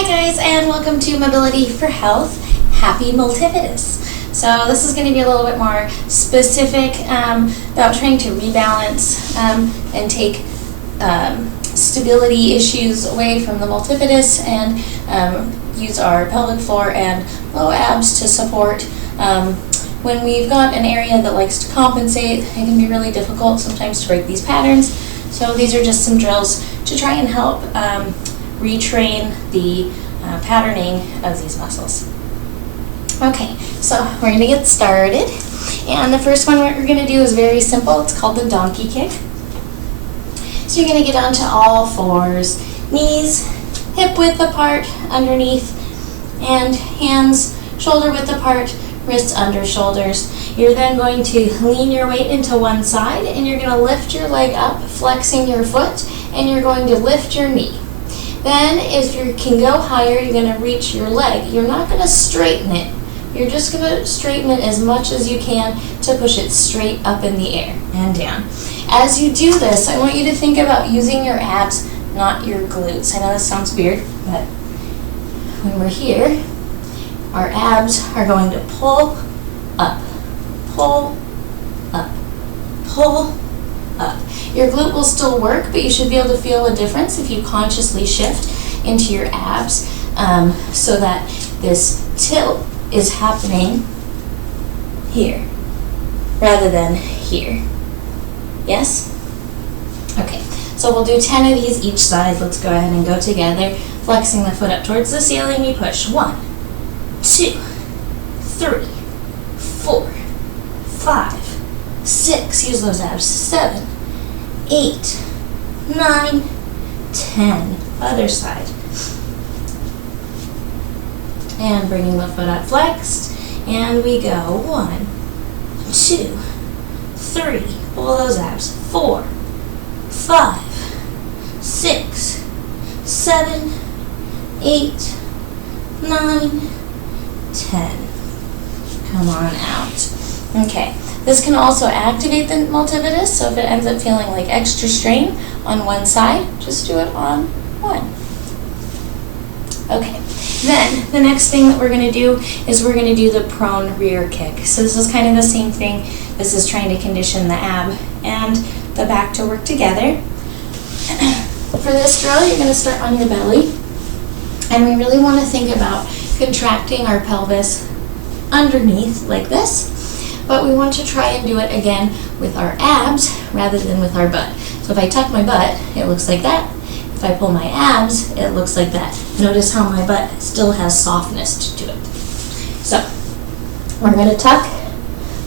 Hi guys, and welcome to Mobility for Health. Happy Multifidus. So this is going to be a little bit more specific about trying to rebalance and take stability issues away from the multifidus and use our pelvic floor and low abs to support. When we've got an area that likes to compensate, it can be really difficult sometimes to break these patterns. So these are just some drills to try and help retrain the patterning of these muscles. Okay, so we're going to get started. And the first one we're going to do is very simple. It's called the donkey kick. So you're going to get onto all fours, knees hip width apart underneath, and hands shoulder width apart, wrists under shoulders. You're then going to lean your weight into one side, and you're going to lift your leg up, flexing your foot, and you're going to lift your knee. Then if you can go higher, you're going to reach your leg. You're not going to straighten it. You're just going to straighten it as much as you can to push it straight up in the air and down. As you do this, I want you to think about using your abs, not your glutes. I know this sounds weird, but when we're here, our abs are going to pull up, pull up, pull up. Your glute will still work, but you should be able to feel a difference if you consciously shift into your abs so that this tilt is happening here rather than here. Yes? Okay, so we'll do 10 of these each side. Let's go ahead and go together. Flexing the foot up towards the ceiling, we push 1, 2, 3, 4, 5, 6, use those abs, 7, 8, 9, 10. Other side. And bringing the foot up flexed. And we go 1, 2, 3. Pull those abs. 4, 5, 6, 7, 8, 9, 10. Come on out. Okay. This can also activate the multifidus, so if it ends up feeling like extra strain on one side, just do it on one. Okay, then the next thing that we're going to do is we're going to do the prone rear kick. So this is kind of the same thing. This is trying to condition the ab and the back to work together. For this drill, you're going to start on your belly, and we really want to think about contracting our pelvis underneath like this. But we want to try and do it again with our abs rather than with our butt. So if I tuck my butt, it looks like that. If I pull my abs, it looks like that. Notice how my butt still has softness to it. So we're going to tuck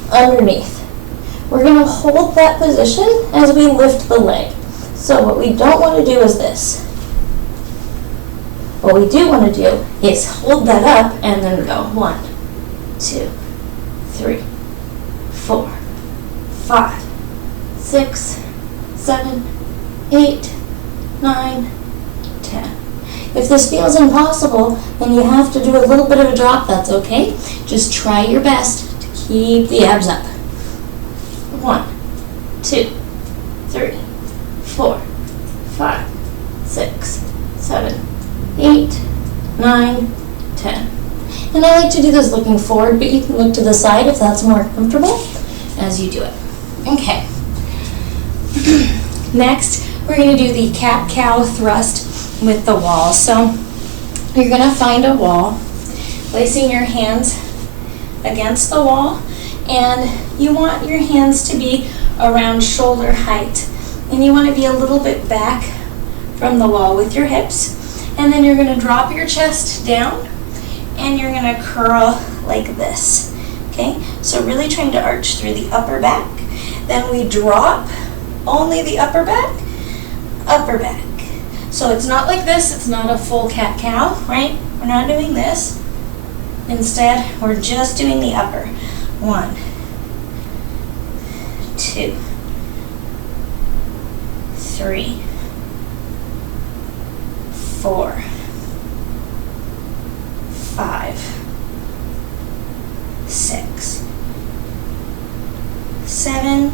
underneath. We're going to hold that position as we lift the leg. So what we don't want to do is this. What we do want to do is hold that up and then go 1, 2, 3, 4, 5, 6, 7, 8, 9, 10. If this feels impossible and you have to do a little bit of a drop, that's okay. Just try your best to keep the abs up. 1, 2, 3, 4, 5, 6, 7, 8, 9, 10. And I like to do this looking forward, but you can look to the side if that's more comfortable as you do it. Okay. Next, we're going to do the cat-cow thrust with the wall. So you're going to find a wall, placing your hands against the wall, and you want your hands to be around shoulder height. And you want to be a little bit back from the wall with your hips. And then you're going to drop your chest down, and you're going to curl like this. Okay, so really trying to arch through the upper back. Then we drop only the upper back, upper back. So it's not like this, it's not a full cat-cow, right? We're not doing this. Instead, we're just doing the upper. 1, 2, 3, 4, 5, 6, 7,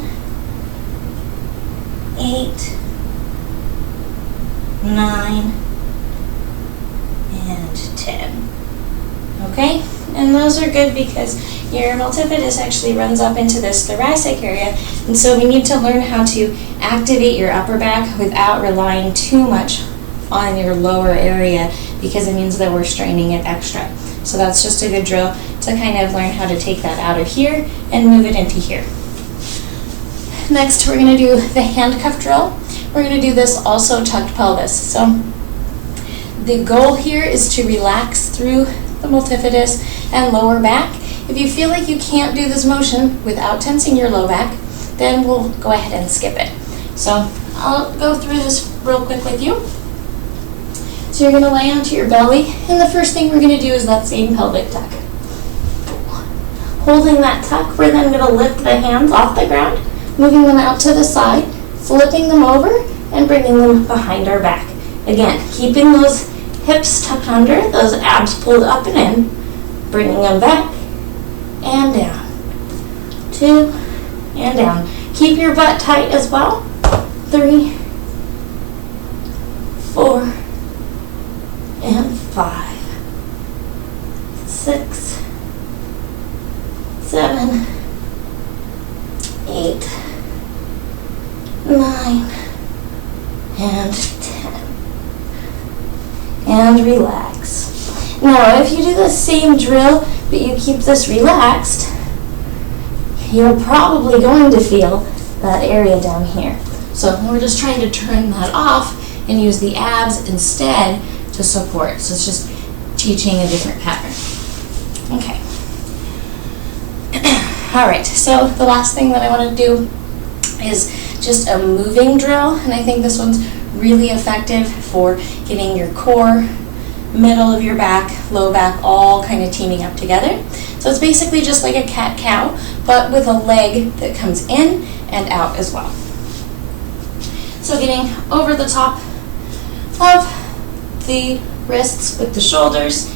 8, 9, and 10. Okay, and those are good because your multifidus actually runs up into this thoracic area, and so we need to learn how to activate your upper back without relying too much on your lower area, because it means that we're straining it extra. So that's just a good drill to kind of learn how to take that out of here and move it into here. Next, we're going to do the handcuff drill. We're going to do this also tucked pelvis. So the goal here is to relax through the multifidus and lower back. If you feel like you can't do this motion without tensing your low back, then we'll go ahead and skip it. So I'll go through this real quick with you. So you're going to lay onto your belly, and the first thing we're going to do is that same pelvic tuck. Holding that tuck, we're then going to lift the hands off the ground, moving them out to the side, flipping them over, and bringing them behind our back. Again, keeping those hips tucked under, those abs pulled up and in, bringing them back and down, 2 and down. Keep your butt tight as well. 3, 4, and 5, 6, 7, 8, 9, and 10. And relax. Now, if you do the same drill, but you keep this relaxed, you're probably going to feel that area down here. So we're just trying to turn that off and use the abs instead to support. So it's just teaching a different pattern. Okay. All right, so the last thing that I want to do is just a moving drill, and I think this one's really effective for getting your core, middle of your back, low back, all kind of teaming up together. So it's basically just like a cat-cow, but with a leg that comes in and out as well. So getting over the top of the wrists with the shoulders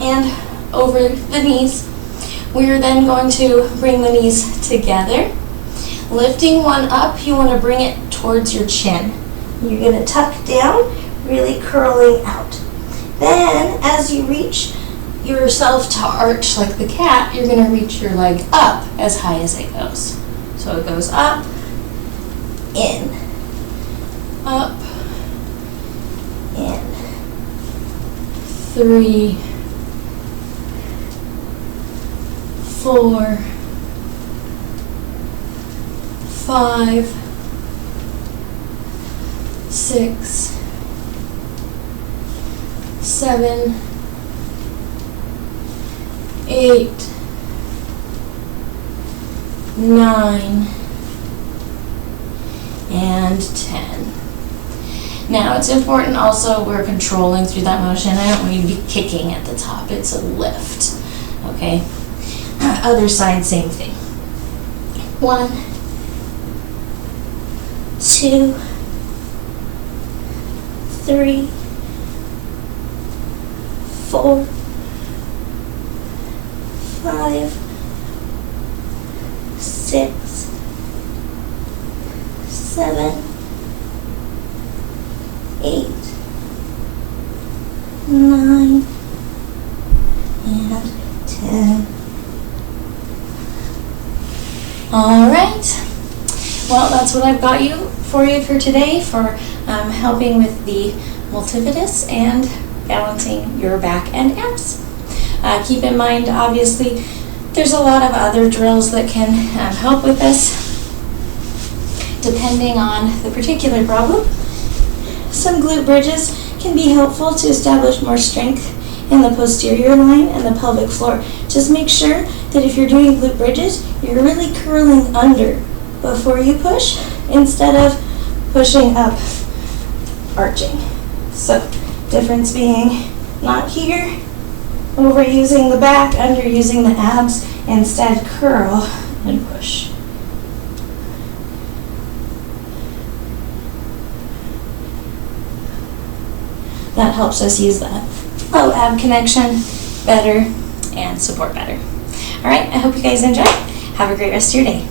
and over the knees. We're then going to bring the knees together. Lifting one up, you want to bring it towards your chin. You're going to tuck down, really curling out. Then, as you reach yourself to arch like the cat, you're going to reach your leg up as high as it goes. So it goes up, in, up, in. 3, 4, 5, 6, 7, 8, 9, and 10. Now it's important also we're controlling through that motion. I don't want you to be kicking at the top. It's a lift. Okay? Other side, same thing. 1, 2, 3, 4, 5, 6, 7, 8, 9, and 10. All right. Well, that's what I've got for you for today for helping with the multifidus and balancing your back and abs. Keep in mind, obviously, there's a lot of other drills that can help with this, depending on the particular problem. Some glute bridges can be helpful to establish more strength in the posterior line and the pelvic floor. Just make sure that if you're doing glute bridges, you're really curling under before you push instead of pushing up, arching. So, difference being not here, overusing the back, underusing the abs, instead curl and push. That helps us use that low ab connection better and support better. All right, I hope you guys enjoy. Have a great rest of your day.